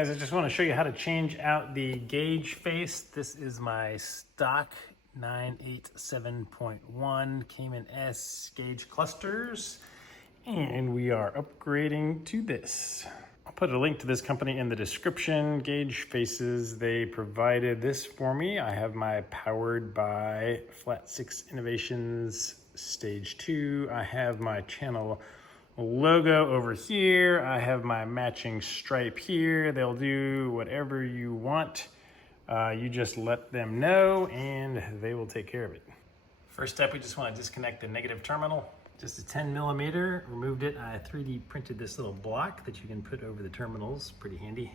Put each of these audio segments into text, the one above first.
Guys, I just want to show you how to change out the gauge face. This is my stock 987.1 Cayman S gauge clusters, and we are upgrading to this. I'll put a link to this company in the description. Gauge faces, they provided this for me. I have my Powered by Flat 6 Innovations Stage 2. I have my channel logo over here. I have my matching stripe here. They'll do whatever you want. You just let them know and they will take care of it. First step, we just want to disconnect the negative terminal. Just a 10mm, removed it. I 3D printed this little block that you can put over the terminals, pretty handy.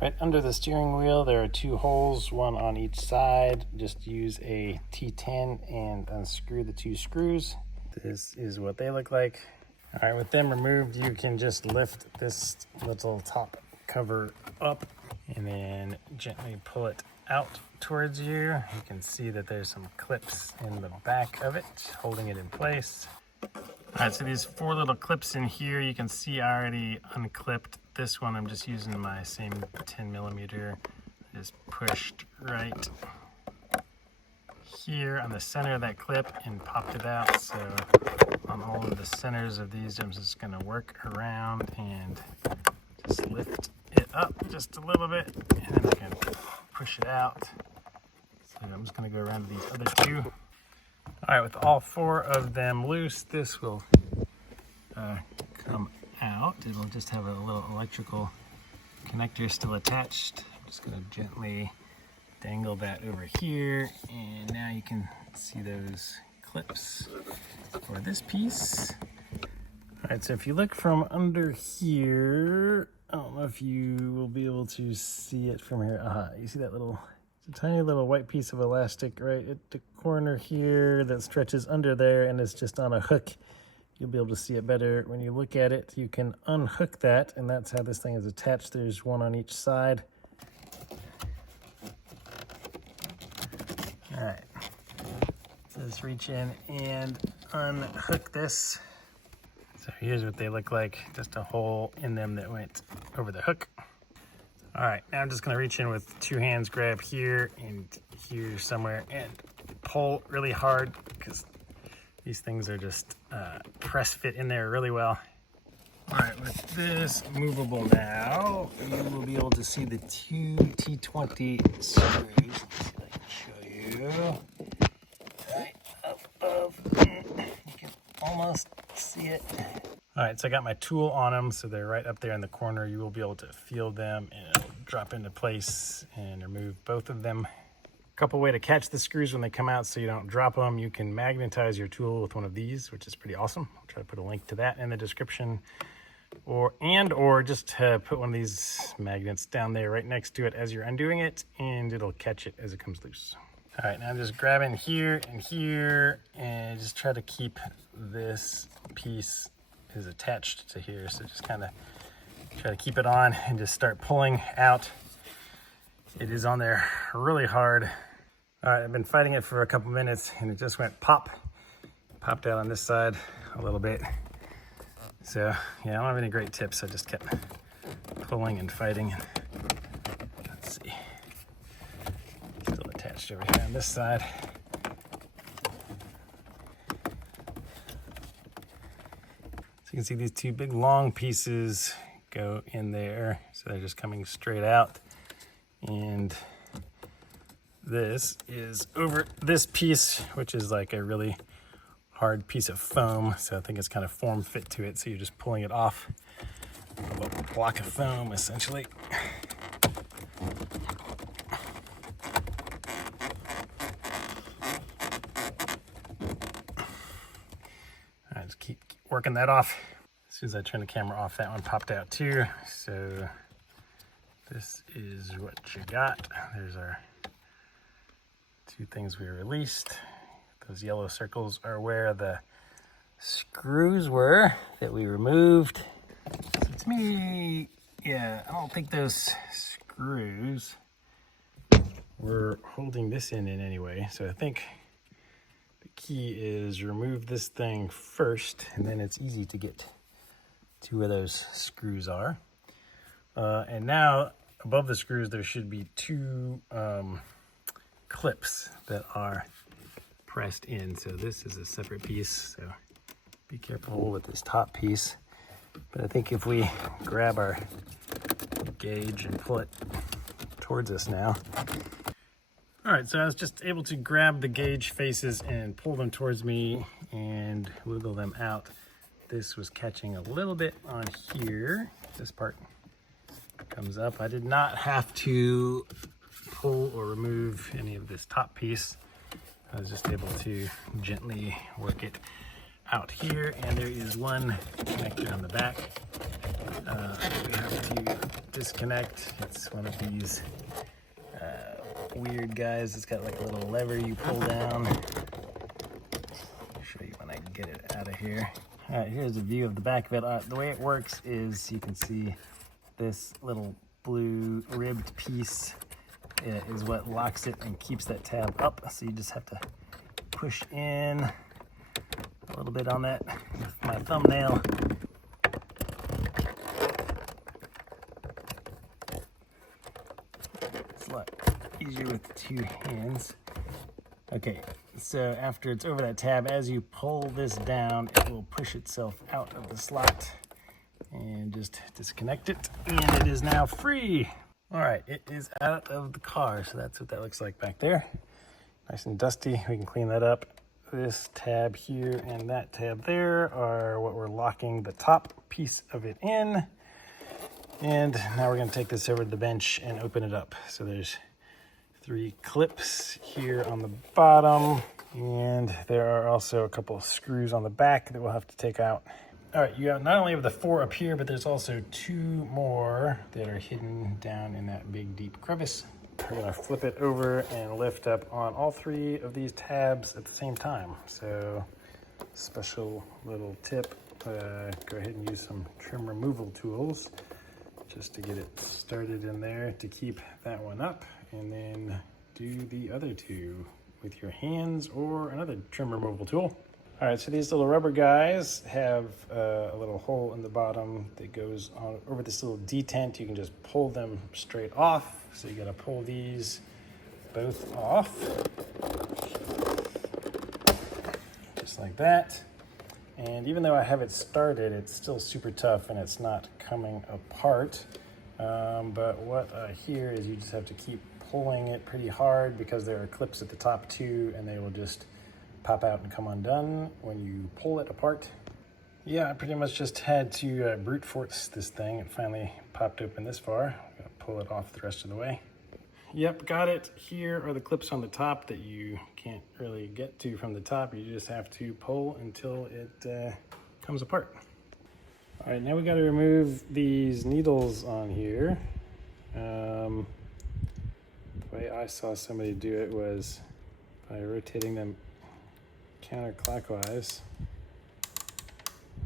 Right under the steering wheel, there are two holes, one on each side. Just use a T10 and unscrew the two screws. This is what they look like. All right, with them removed, you can just lift this little top cover up and then gently pull it out towards you. You can see that there's some clips in the back of it, holding it in place. All right, so these four little clips in here, you can see I already unclipped this one. I'm just using my same 10mm. Just pushed right here on the center of that clip and popped it out. So on all of the centers of these, I'm just going to work around and just lift it up just a little bit, and then I can push it out. So I'm just going to go around to these other two. All right, with all four of them loose, this will come out. It'll just have a little electrical connector still attached. I'm just going to gently dangle that over here, and now you can see those clips for this piece. All right, so if you look from under here, I don't know if you will be able to see it from here. You see that little, it's a tiny little white piece of elastic right at the corner here that stretches under there, and it's just on a hook. You'll be able to see it better when you look at it. You can unhook that, and that's how this thing is attached. There's one on each side. All right, so let's reach in and unhook this. So here's what they look like, just a hole in them that went over the hook. All right, now I'm just gonna reach in with two hands, grab here and here somewhere, and pull really hard, because these things are just press fit in there really well. All right, with this movable now, you will be able to see the two T20 screws. Let's see if I can show you. Right up above, you can almost see it. All right, so I got my tool on them, so they're right up there in the corner. You will be able to feel them, and it'll drop into place and remove both of them. A couple way to catch the screws when they come out so you don't drop them. You can magnetize your tool with one of these, which is pretty awesome. I'll try to put a link to that in the description. Or just put one of these magnets down there right next to it as you're undoing it, and it'll catch it as it comes loose. All right, now I'm just grabbing here and here, and just try to keep this piece is attached to here. So just kind of try to keep it on and just start pulling out. It is on there really hard. All right, I've been fighting it for a couple minutes, and it just went pop. Popped out on this side a little bit. So yeah, I don't have any great tips. I just kept pulling and fighting. Let's see. Still attached over here on this side. So you can see these two big long pieces go in there. So they're just coming straight out. And this is over this piece, which is like a really hard piece of foam, so I think it's kind of form fit to it, so you're just pulling it off of a block of foam essentially. I just keep working that off. As soon as I turn the camera off, that one popped out too. So this is what you got. There's our two things we released. Those yellow circles are where the screws were that we removed. So to me, yeah, I don't think those screws were holding this in any way. So I think the key is remove this thing first, and then it's easy to get to where those screws are. And now above the screws there should be two clips that are pressed in. So this is a separate piece, so be careful with this top piece. But I think if we grab our gauge and pull it towards us now. All right, so I was just able to grab the gauge faces and pull them towards me and wiggle them out. This was catching a little bit on here. This part comes up. I did not have to pull or remove any of this top piece. I was just able to gently work it out here, and there is one connector on the back. We have to disconnect. It's one of these weird guys. It's got like a little lever you pull down. I'll show you when I get it out of here. All right, here's a view of the back of it. The way it works is you can see this little blue ribbed piece is what locks it and keeps that tab up. So you just have to push in a little bit on that with my thumbnail. It's a lot easier with the two hands. Okay, so after it's over that tab, as you pull this down, it will push itself out of the slot and just disconnect it, and it is now free. All right, it is out of the car, so that's what that looks like back there. Nice and dusty. We can clean that up. This tab here and that tab there are what we're locking the top piece of it in. And now we're gonna take this over to the bench and open it up. So there's 3 clips here on the bottom, and there are also a couple of screws on the back that we'll have to take out. All right, you have not only have the 4 up here, but there's also 2 more that are hidden down in that big deep crevice. We're gonna flip it over and lift up on all 3 of these tabs at the same time. So special little tip, go ahead and use some trim removal tools just to get it started in there to keep that one up, and then do the other 2 with your hands or another trim removal tool. All right, so these little rubber guys have a little hole in the bottom that goes on over this little detent. You can just pull them straight off. So you gotta pull these both off, just like that. And even though I have it started, it's still super tough and it's not coming apart. But what I hear is you just have to keep pulling it pretty hard because there are clips at the top too, and they will just pop out and come undone when you pull it apart. Yeah, I pretty much just had to brute force this thing. It finally popped open this far. I'm gonna pull it off the rest of the way. Yep, got it. Here are the clips on the top that you can't really get to from the top. You just have to pull until it comes apart. All right, now we got to remove these needles on here. The way I saw somebody do it was by rotating them counterclockwise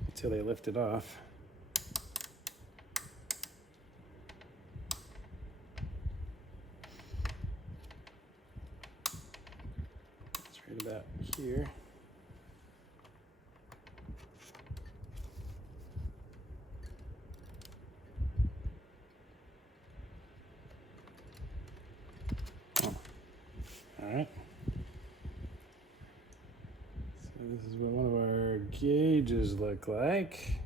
until they lift it off. It's right about here. All right. So this is what one of our gauges look like.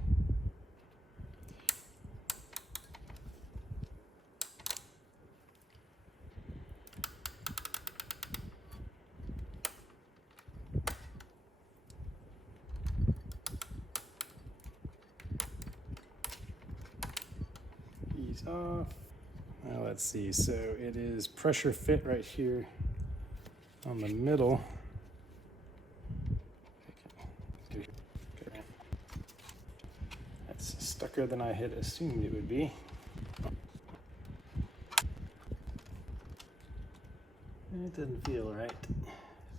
Ease off. Now let's see. So it is pressure fit right here on the middle. That's stucker than I had assumed it would be. It doesn't feel right. It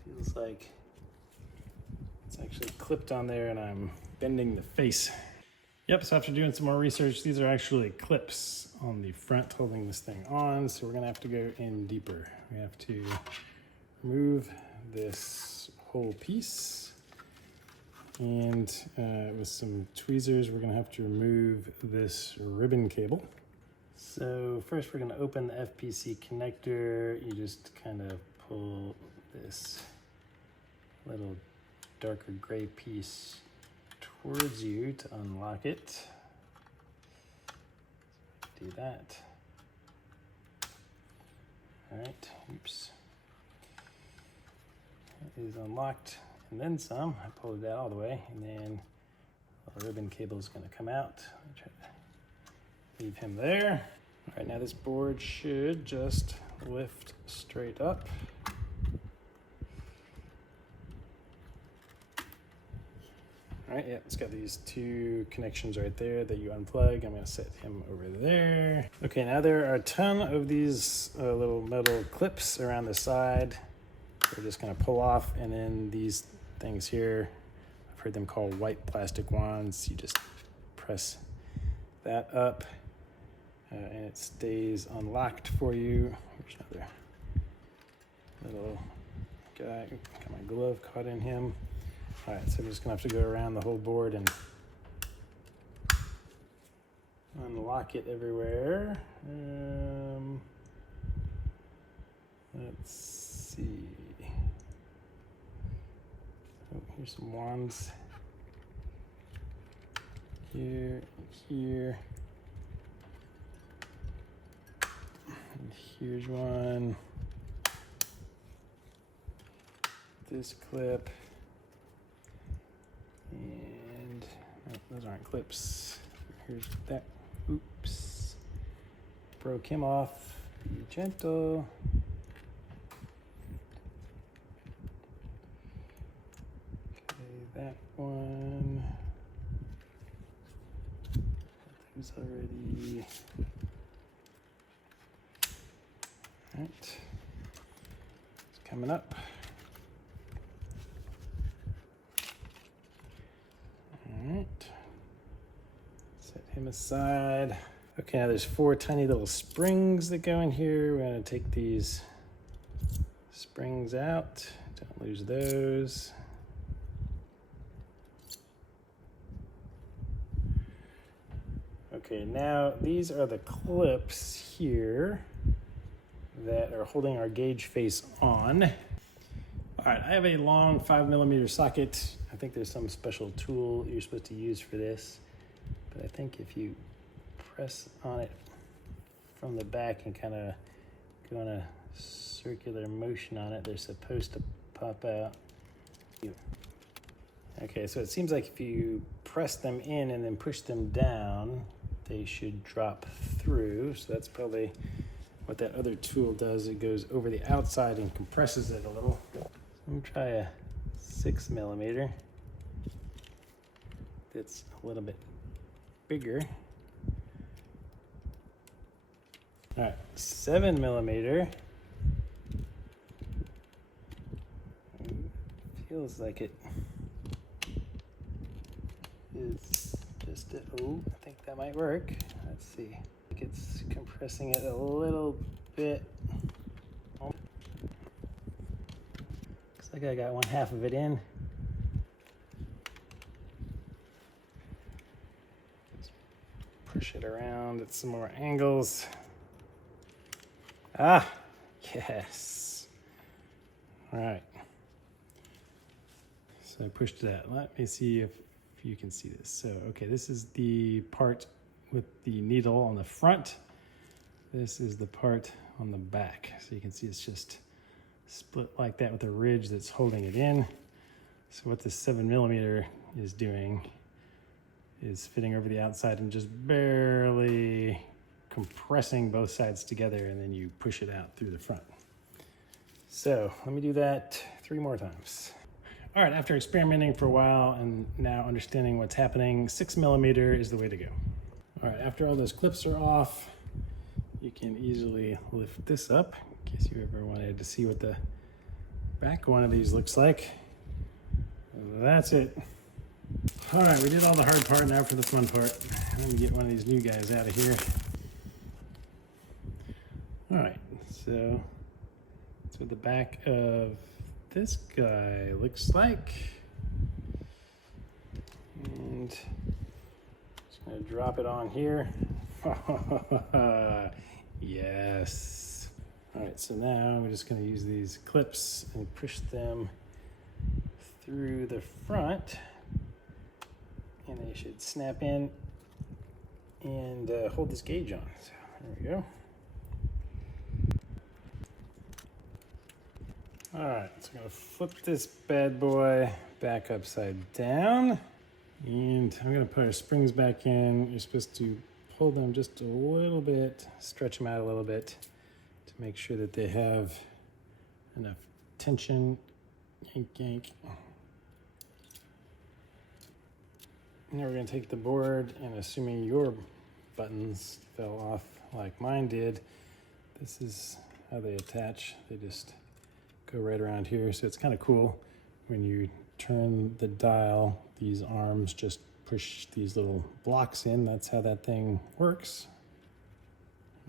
feels like it's actually clipped on there and I'm bending the face. Yep, so after doing some more research, these are actually clips on the front holding this thing on, so we're gonna have to go in deeper. We have to remove this whole piece, and with some tweezers, we're gonna have to remove this ribbon cable. So first we're going to open the FPC connector. You just kind of pull this little darker gray piece towards you to unlock it. Do that. All right, oops. It is unlocked and then some. I pulled it out all the way, and then the ribbon cable is going to come out. I'll try to leave him there. All right, now this board should just lift straight up. All right, yeah, it's got these two connections right there that you unplug. I'm gonna set him over there. Okay, now there are a ton of these little metal clips around the side. We're just gonna pull off, and then these things here, I've heard them called white plastic wands. You just press that up and it stays unlocked for you. Here's another little guy. Got my glove caught in him. All right, so I'm just gonna have to go around the whole board and unlock it everywhere. Let's see. Oh, here's some wands. Here, here. And here's one. This clip. And oh, those aren't clips. Here's that. Oops. Broke him off. Be gentle. Okay, that one. That thing's already. All right. It's coming up. Set him aside. Okay, now there's 4 tiny little springs that go in here. We're gonna take these springs out. Don't lose those. Okay, now these are the clips here that are holding our gauge face on. All right, I have a long 5mm socket. I think there's some special tool you're supposed to use for this, but I think if you press on it from the back and kind of go in a circular motion on it, they're supposed to pop out. Okay, so it seems like if you press them in and then push them down, they should drop through. So that's probably what that other tool does. It goes over the outside and compresses it a little. I'm gonna try a 6mm. That's a little bit bigger. All right, 7mm. Feels like it is just a, oh, I think that might work. Let's see. I think it's compressing it a little bit. Looks like I got 1/2 of it in. Let's push it around at some more angles. Ah, yes. All right. So I pushed that. Let me see if you can see this. So, okay, this is the part with the needle on the front. This is the part on the back. So you can see it's just split like that with a ridge that's holding it in. So what this 7mm is doing is fitting over the outside and just barely compressing both sides together, and then you push it out through the front. So let me do that 3 more times. All right, after experimenting for a while and now understanding what's happening, 6mm is the way to go. All right, after all those clips are off, you can easily lift this up in case you ever wanted to see what the back one of these looks like. That's it. All right, we did all the hard part. Now for the fun part. Let me get one of these new guys out of here. All right, so that's what the back of this guy looks like. And just gonna drop it on here. Yes. All right, so now we're just going to use these clips and push them through the front, and they should snap in and hold this gauge on. So there we go. All right, so I'm going to flip this bad boy back upside down, and I'm going to put our springs back in. You're supposed to pull them just a little bit, stretch them out a little bit to make sure that they have enough tension. Yank, yank. Now we're going to take the board, and assuming your buttons fell off like mine did, this is how they attach. They just go right around here. So it's kind of cool when you turn the dial, these arms just push these little blocks in. That's how that thing works.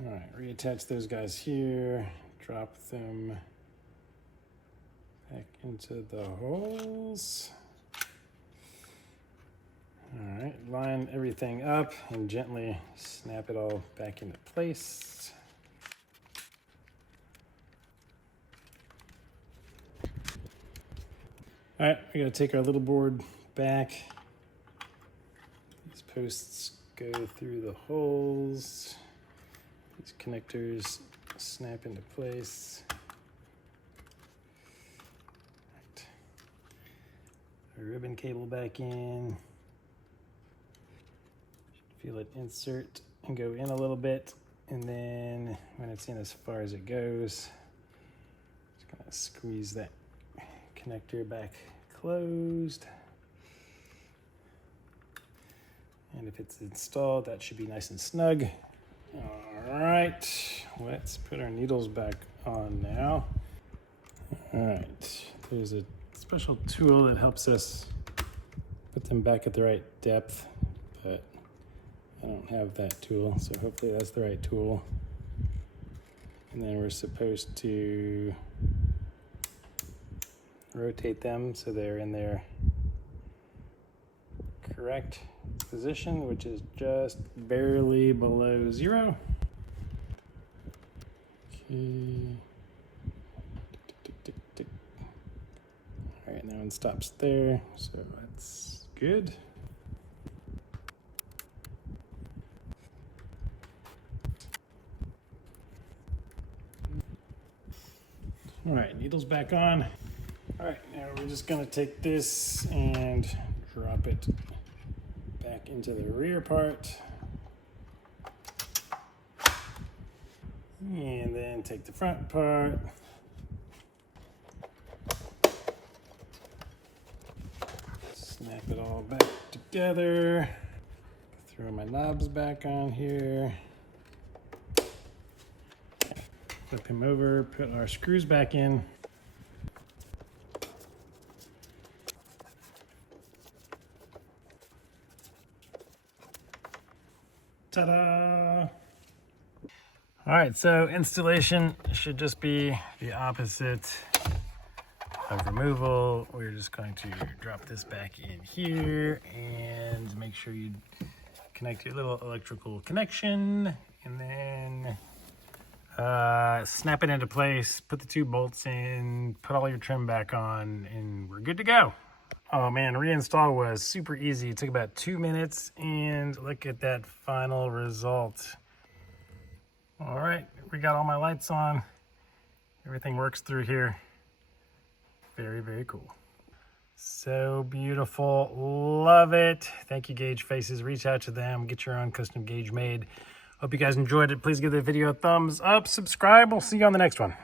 All right, reattach those guys here, drop them back into the holes. All right, line everything up and gently snap it all back into place. All right, we gotta take our little board back. These posts go through the holes. These connectors snap into place. Right. Our ribbon cable back in. Feel it insert and go in a little bit, and then when it's in as far as it goes, just gonna squeeze that connector back closed. And if it's installed, that should be nice and snug. All right, let's put our needles back on now. All right, there's a special tool that helps us put them back at the right depth, but I don't have that tool, so hopefully that's the right tool. And then we're supposed to rotate them so they're in their correct position, which is just barely below 0. Okay. All right, that one stops there, so that's good. All right, needles back on. All right, now we're just gonna take this and drop it back into the rear part. And then take the front part. Snap it all back together. Throw my knobs back on here. Flip him over, put our screws back in. Ta-da! All right, so installation should just be the opposite of removal. We're just going to drop this back in here and make sure you connect your little electrical connection, and then snap it into place, put the 2 bolts in, put all your trim back on, and we're good to go. Oh man, reinstall was super easy. It took about 2 minutes, and look at that final result. All right, we got all my lights on. Everything works through here. Very, very cool. So beautiful, love it. Thank you, Gauge Faces. Reach out to them, get your own custom gauge made. Hope you guys enjoyed it. Please give the video a thumbs up, subscribe. We'll see you on the next one.